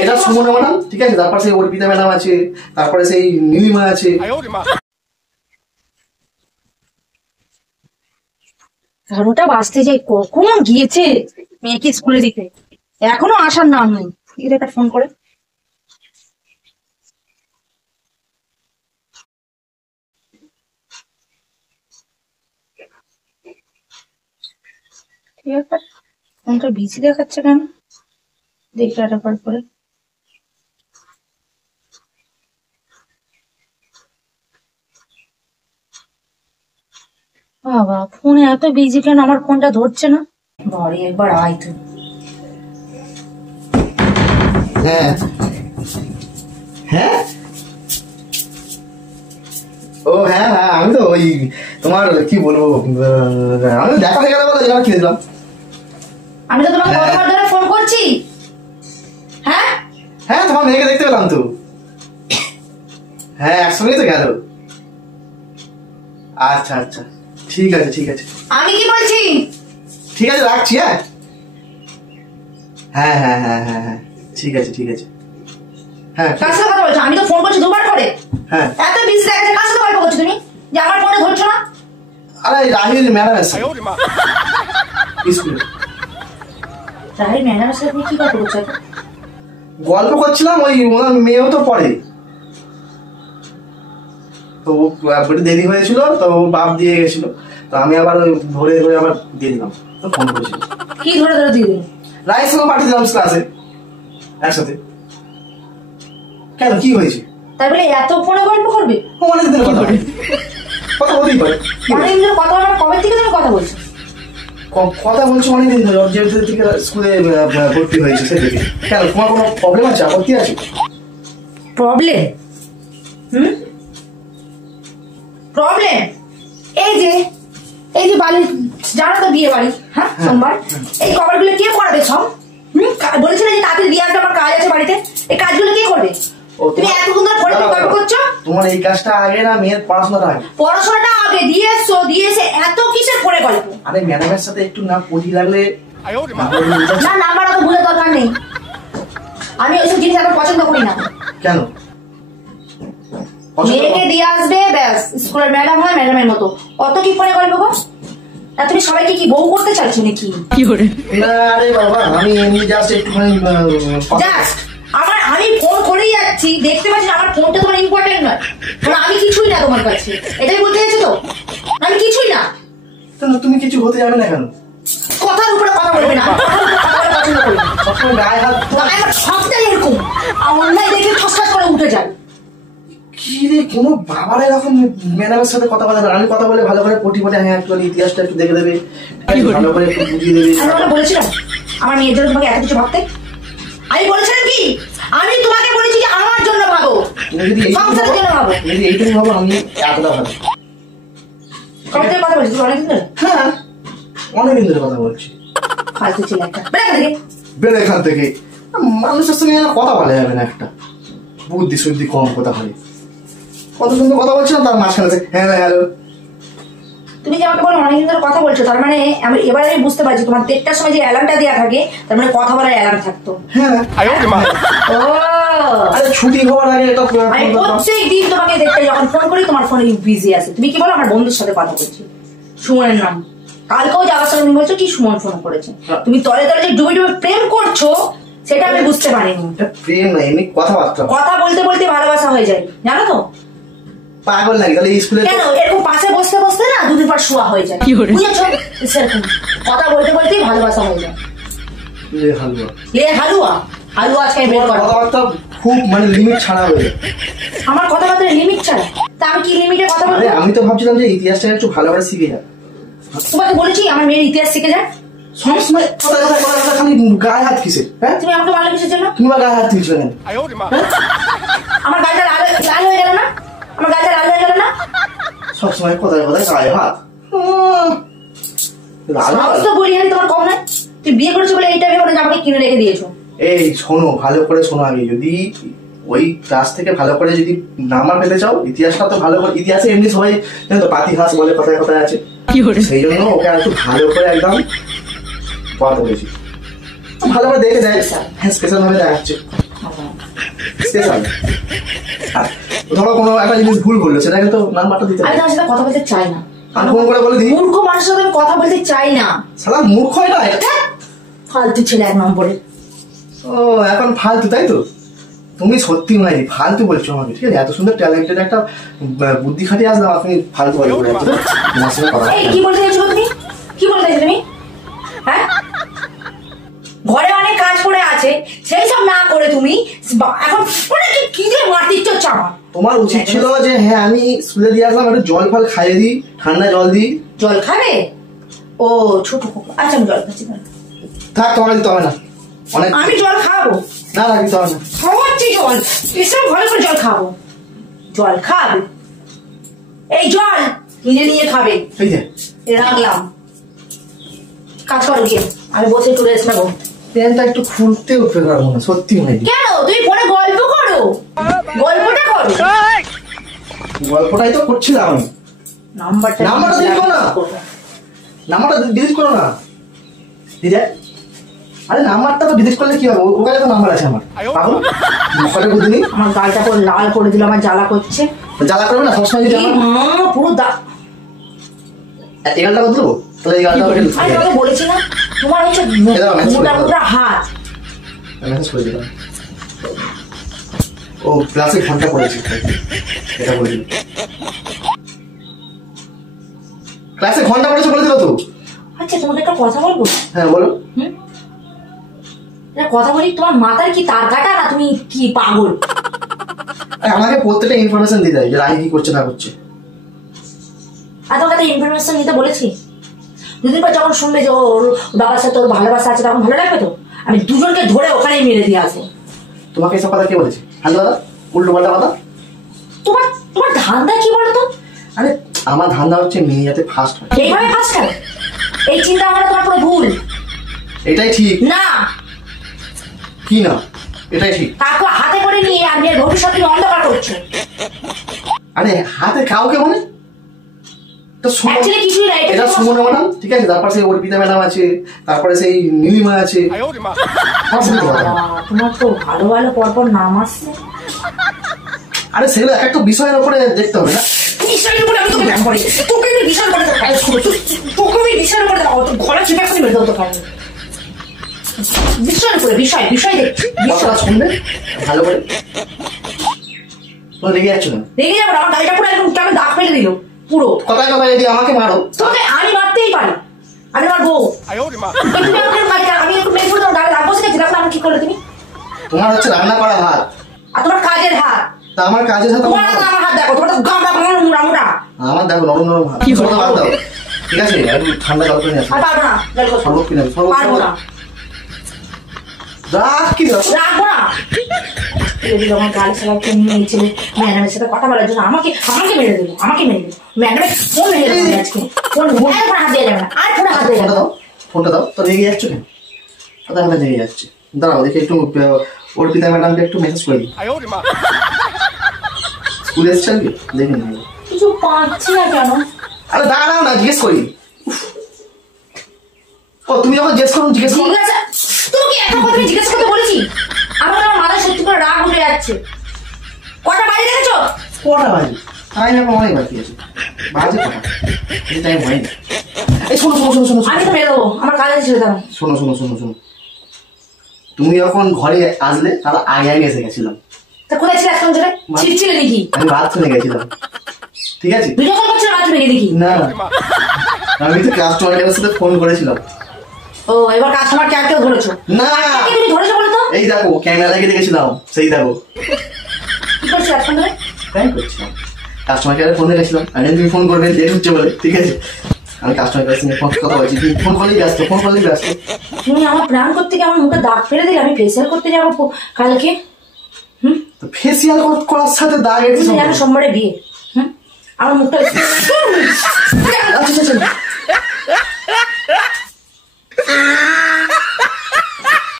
এটা সুমনা ম্যাডাম, ঠিক আছে, তারপর সেই অর্পিতা ম্যাডাম আছে, তারপরে সেই নীলিমা আছে। 11টা বাজতে যাই, কখন গিয়েছে মেয়েকে স্কুলে দিতে, এখনো আসার নাম নেই। এর একটা ফোন করে। ঠিক আছে, ফোনটা বিজি দেখাচ্ছে কেন, দেখি একটা কল করে। বাবা, ফোনে এত বিজি কেন, আমার ফোনটা ধরছে না। ঘরে একবার আয় তো। হ্যাঁ হ্যাঁ, ও হ্যাঁ হ্যাঁ, আমি তো ওই তোমার কি বলবো, আমি দেখা হয়ে গেল বলে কিনে দিলাম। আমি তো তোমাকে কতবার ধরে ফোন করছি। হ্যাঁ হ্যাঁ, তোমার মেয়েকে দেখতে পেলাম তো। হ্যাঁ, একসঙ্গেই তো গেল। আচ্ছা আচ্ছা, ঠিক আছে ঠিক আছে। আমি কি বলছি, ঠিক আছে, রাখছি। হ্যাঁ হ্যাঁ হ্যাঁ হ্যাঁ হ্যাঁ হ্যাঁ, ঠিক আছে ঠিক আছে। হ্যাঁ, কার সাথে কথা বলছো? আমি তো ফোন করছি দুবার করে। হ্যাঁ, এত বিজি দেখাচ্ছে, কার সাথে গল্প করছো তুমি যে আমার ফোনটা ধরছো না? আরে রাহিল ম্যাডাম আছে স্কুলে। রাহিল ম্যাডামের সাথে তুমি কি গল্প করছো? গল্প করছিলাম, ওই ওনার মেয়েও তো পড়ে, তো একটু দেরি হয়েছিল, তো বাপ দিয়ে গেছিল, তো আমি আবার ধরে ধরে আবার দিয়ে দিলাম, তো ফোন করেছিল। কি ধরে ধরে দিয়ে দিন? রাইস সঙ্গে পাঠিয়ে দিলাম ক্লাসে একসাথে। কেন, কি হয়েছে? তাই বলে এত ফোনে গল্প করবে? অনেক দিনের কথা, কথা বলতেই পারে। অনেকদিন ধরে কথা বলার, কবে থেকে তুমি কথা বলছো? কথা বলছো অনেকদিন ধরে, যে থেকে স্কুলে ভর্তি হয়েছে সে থেকে। কেন, তোমার কোনো প্রবলেম আছে, আপত্তি আছে? প্রবলেম? প্রবলেম এই যে বাড়ি, জানো তো বিয়ে বাড়ি, হ্যাঁ সোমবার, এই কভার গুলো কে পড়াবে সব? বলেছিল যে তাড়াতাড়ি দিয়ে আসবে, আমার কাজ আছে বাড়িতে, এই কাজগুলো কে করবে? তুমি এতক্ষণ ধরে ফোনে গল্প করছো। তোমার এই কাজটা আগে না মেয়ের পড়াশোনাটা আগে? পড়াশোনাটা আগে, দিয়ে এসে এত কিসের ফোনে গল্প? আরে ম্যাডামের সাথে একটু না পড়ি লাগলে না, নাম্বার অত ভুলে দরকার নেই, আমি ওইসব জিনিস এখন পছন্দ করি না। কেন? মেয়েকে দিয়ে আসবে ব্যাস, স্কুলের ম্যাডাম হয় ম্যাডামের মতো, অত কি ফোনে গল্প গো? আর তুমি সবাইকে কি বউ করতে চাইছো নাকি? কি করে? আরে বাবা, আমি এমনি জাস্ট একটুখানি জাস্ট আমি ফোন করেই যাচ্ছি, দেখতে পাচ্ছি আমার ফোনটা তোমার ইম্পর্টেন্ট নয়, আমি কিছুই না তোমার কাছে, এটাই বলতে চাইছো তো? আমি কিছুই না। তুমি কিছু হতে যাবে না কেন? কথার উপরে কথা বলবে না, পছন্দ করি না। সবসময় গায়ে হাত, সবটাই এরকম অন্যায় দেখে ঠসঠাস করে উঠে যায়। কি রে, কোনো বাবার এরকম ম্যাডামের সাথে কথা বলে না? আমি কথা বলে ভালো করে পটি পটে, হ্যাঁ একটু ইতিহাসটা একটু দেখে দেবে, ভালো করে একটু বুঝিয়ে দেবে। আমি বলেছিলাম আমার মেয়ের জন্য তোমাকে এত কিছু ভাবতে? আমি বলেছিলাম কি? আমি তোমাকে বলেছি যে আমার জন্য ভাবো, সংসারের জন্য ভাবো। যদি এইটুকু ভাবো, আমি এতটা ভাবো। কবে থেকে কথা বলছি? অনেকদিন ধরে? হ্যাঁ, অনেকদিন ধরে কথা বলছি। ফালতু ছিল একটা, বেড়ে এখান থেকে। মানুষের সঙ্গে কথা বলা যাবে না, একটা বুদ্ধি শুদ্ধি কম কথা হয়। কত সুন্দর কথা বলছিলাম, তার মাঝখানে হ্যাঁ হ্যালো। তুমি যে আমাকে বলো অনেকদিন ধরে কথা বলছো, তার মানে এবার আমি বুঝতে পারছি তোমার 1টার সময় যে অ্যালার্মটা দেওয়া থাকে, তার মানে কথা বলার অ্যালার্ম থাকতো। হ্যাঁ, আরে ছুটি হওয়ার আগে আমি প্রত্যেক দিন তোমাকে দেখতে যখন ফোন করি তোমার ফোনে বিজি আছে। তুমি কি বলো? আমার বন্ধুর সাথে কথা বলছি, সুমনের নাম। কালকেও যাওয়ার সময় তুমি বলছো কি সুমন ফোন করেছে। তুমি তলে তলে যে ডুবে ডুবে প্রেম করছো সেটা আমি বুঝতে পারিনি। প্রেম না, এমনি কথাবার্তা, কথা বলতে বলতে ভালোবাসা হয়ে যায়, জানো তো? পাগল লাগে তাহলে স্কুলে কেন এরকম পাশে বসতে বসতে না দুদিন পর শোয়া হয়ে যায়, বুঝেছো? সেরকম কথা বলতে বলতেই ভালোবাসা হয়ে যায়। হালুয়া আজকে কথাবার্তা খুব মানে লিমিট ছাড়া হয়ে যায়। আমার কথাবার্তা লিমিট ছাড়া? তা আমি কি লিমিটে কথা বলবো? আমি তো ভাবছিলাম যে ইতিহাসটা একটু ভালো করে শিখে যায়। তোমাকে বলেছি আমার মেয়ের ইতিহাস শিখে যায়। সবসময় খালি গায়ে হাত কিসে? হ্যাঁ, তুমি আমাকে ভালো কিসের জন্য? তুমি গায়ে হাত দিচ্ছ কেন? আমার গালটা লাল হয়ে গেল না? আমার গালটা লাল হয়ে গেল না? সবসময় কোথায় কোথায় গায়ে হাত। বলি আমি তোমার কম না? তুই বিয়ে করেছো বলে এইটা ভেবে আমাকে কিনে রেখে দিয়েছো। এই শোনো, ভালো করে শোনো আগে, যদি ওই ক্লাস থেকে ভালো করে যদি নাম্বার পেতে চাও, ইতিহাসটা তো ভালো করে, ইতিহাসে এমনি সবাই জানো তো পাতিহাস বলে কথায় কথায় আছে, সেই জন্য ওকে আর একটু ভালো করে একদম কথা বলেছি, ভালো করে দেখে যায়। হ্যাঁ, স্পেশাল ভাবে দেখাচ্ছে। স্পেশাল। ধরো কোনো একটা জিনিস ভুল করলো, সেটাকে তো নাম্বারটা দিতে আমি হবে। তোমার সাথে কথা বলতে চাই না। আমি ফোন করে বলে দিই, মূর্খ মানুষের সাথে আমি কথা বলতে চাই না। শালা মূর্খ এটা, ফালতু ছেলে এক নম্বরে। ও এখন ফালতু, তাই তো? তুমি সত্যি মাইরি ফালতু বলছো আমাকে, ঠিক আছে? এত সুন্দর ট্যালেন্টেড একটা বুদ্ধি খাটিয়ে আসলাম, আপনি ফালতু বলে বলে যাচ্ছেন। তোমার সঙ্গে কথা এই কি বলতে চাইছো তুমি? কি বলতে চাইছো তুমি? হ্যাঁ, ঘরে অনেক কাজ পড়ে আছে, সেই সব না করে তুমি এখন কি দিয়ে মারতে ইচ্ছে হচ্ছে আমার। তোমার উচিত ছিল যে হ্যাঁ আমি স্কুলে দিয়ে আসলাম, একটু জল ফল খাইয়ে দিই, ঠান্ডা জল দিই। জল খাবে? ও ছোট খোকা, আচ্ছা আমি জল খাচ্ছি না। থাক, তোমার দিতে হবে না, অনেক। আমি জল খাবো না না, দিতে হবে না। খাওয়াচ্ছি জল, এসব ভালো করে জল খাবো। জল খাবে? এই জল কিনে নিয়ে খাবে। এই যে রাখলাম, কাজ করো গিয়ে, আমি বসে একটু রেস্ট নেবো। প্যান্টটা একটু খুলতে উঠবে পারবো না, সত্যি মাইরি। কেন তুমি ফোনে গল্প করো? গল্পটা করো। গল্পটাই তো করছিলাম আমি। নাম্বারটা ডিলিট করো না, নাম্বারটা ডিলিট করো না দিদা। আরে নাম্বারটা তো ডিলিট করলে কি হবে? ওখানে তো নাম্বার আছে আমার, পাগল মুখটা বুঝিনি। আমার গালটা পুরো লাল করে দিল, আমার জ্বালা করছে। জ্বালা করবে না সবসময় যদি আমার পুরো এই গালটা বদলবো, তাহলে এই গালটা আমি তোমাকে বলেছি না, তোমার হচ্ছে মোটা মোটা হাত। মেসেজ করে দিলাম, ও ক্লাসে ঘন্টা পড়েছে, এটা বলে দিল। ক্লাসে ঘন্টা পড়েছে বলে দিল তো। আচ্ছা তোমাকে একটা কথা বলবো? হ্যাঁ বলো। কথা বলি, তোমার মাথার কি তার কাটা না তুমি কি পাগল? আমাকে প্রত্যেকটা ইনফরমেশন দিয়ে দেয় যে রাহি কি করছে না করছে। আর তোমাকে ইনফরমেশন নিতে বলেছি। দুদিন পর যখন শুনবে যে ওর বাবার সাথে ওর ভালোবাসা আছে, তখন ভালো লাগবে তো? আমি দুজনকে ধরে ওখানেই মেরে দিয়ে আসবো। তোমাকে এসব কথা কে বলেছে? হ্যালো দাদা, উল্টো পাল্টা কথা। তোমার তোমার ধান্দা কি বলতো? আরে আমার ধান্দা হচ্ছে মেয়ে যাতে ফার্স্ট হয়। এইভাবে ফার্স্ট হবে? এই চিন্তা ভাবনা তোমার পুরো ভুল। এটাই ঠিক না। কি না? এটাই ঠিক। কাকু হাতে করে নিয়ে আর মেয়ের ভবিষ্যৎ তুমি অন্ধকার করছো। আরে হাতে কাউকে মানে অ্যাকচুয়ালি কিছুই নাই, এটা সুমনা ম্যাডাম, ঠিক আছে? তারপর সেই অর্পিতা ম্যাডাম আছে, তারপরে সেই নীলিমা আছে। তোমার তো ভালো ভালো পরপর নাম আসছে। আরে সেগুলো এক একটা বিষয়ের উপরে দেখতে হবে না? বিষয়ের উপরে আমি তোকে ব্যায়াম করি, তোকে আমি বিষয়ের উপরে তোকে আমি বিষয়ের উপরে ঘরে চিপে করে বের করতে পারি। বিষয়ের উপরে বিষয় বিষয় দেখছি। বিষয়টা শুনবে ভালো করে। রেগে যাচ্ছ না? রেগে যাবো, আমার গাড়িটা পুরো একদম কেমন দাগ ফেলে দিল পুরো। কথায় কথায় যদি আমাকে মারো, তোমাকে আমি মারতেই পারি, আমি আমার বউ। তুমি আমাকে মারি, আমি একটু মেয়ে করে গাড়ি রাখবো শিখেছি, রাখলে আমার কি করলে তুমি? তোমার হচ্ছে রান্না করা হাত, আর তোমার কাজের হাত। তা আমার কাজের হাত তোমার আমার হাত দেখো, তোমার তো গামলা মুড়া মুড়া। আমার দেখো নরম নরম হাত। বাদ দাও, ঠিক আছে? একটু ঠান্ডা জল করে নিয়ে আসো। আর পারবো না, জল করবো। শরবত কিনে আনো, শরবত পারবো না, রাখ কি দাও? রাখবো না। যদি আমার গাড়ি চালাতে নিয়েছিল ম্যাডামের সাথে কথা বলার জন্য আমাকে মেরে দিল, আমাকে মেরে দিল। ম্যাডামের ফোন মেরে দিল আজকে। ফোন হাত দিয়ে যাবে না, আর ফোনে হাত দিয়ে যাবে না। ফোনটা দাও। তো রেগে যাচ্ছ কেন? কথা কথা রেগে যাচ্ছে। দাঁড়াও দেখি একটু অর্পিতা ম্যাডামকে একটু মেসেজ করে দিই। স্কুলে এসছেন কি দেখে নিন। কিছু পাচ্ছি না কেন? আরে দাঁড়াও না, জিজ্ঞেস করি। ও তুমি যখন জিজ্ঞেস করুন জিজ্ঞেস করুন। ঠিক আছে, তুমি কি এখন কথা জিজ্ঞেস করতে বলেছি? আমার মাথায় সত্যি করে রাগ উঠে যাচ্ছে। কটা বাজে দেখেছো? কটা বাজে? তাই না, অনেক বাকি আছে। বাজে কটা? এই টাইম হয়নি। এই শোনো শোনো শোনো শোনো আমি তো মেরে দেবো, আমার কাজে ছেড়ে দাও। শোনো শোনো শোনো শোনো তুমি যখন ঘরে আসলে তাহলে আগে আগে এসে গেছিলাম। তা কোথায় ছিল এখন ধরে? ছিটছিলে নাকি? আমি বাথরুমে গেছিলাম, ঠিক আছে? ভিডিও কল করছিল বাথরুমে গিয়ে দেখি? না আমি তো কাস্টমার কেয়ারের সাথে ফোন করেছিলাম। ও এবার কাস্টমার কেয়ারকেও ধরেছো? না তুমি ধরেছো বলো তো? এই দেখো ক্যামেরা লাগিয়ে দেখেছিলাম, সেই দেখো কি করছো এখন ধরে? তাই করছিলাম। কাস্টমার কেয়ারে ফোন করেছিলাম, আমি তুমি ফোন করবে লেট হচ্ছে বলে, ঠিক আছে? আমি কাস্টমার কেয়ারের সঙ্গে কথা বলছি, তুমি ফোন করলেই ব্যস্ত, ফোন করলেই ব্যস্ত। তুমি আমার প্ল্যান করতে গিয়ে আমার মুখে দাগ ফেলে দিলে। আমি ফেসিয়াল করতে যাবো কালকে। ফেসিয়াল করার সাথে দাগ এসে সোমবারে বিয়ে। আমার মুখটা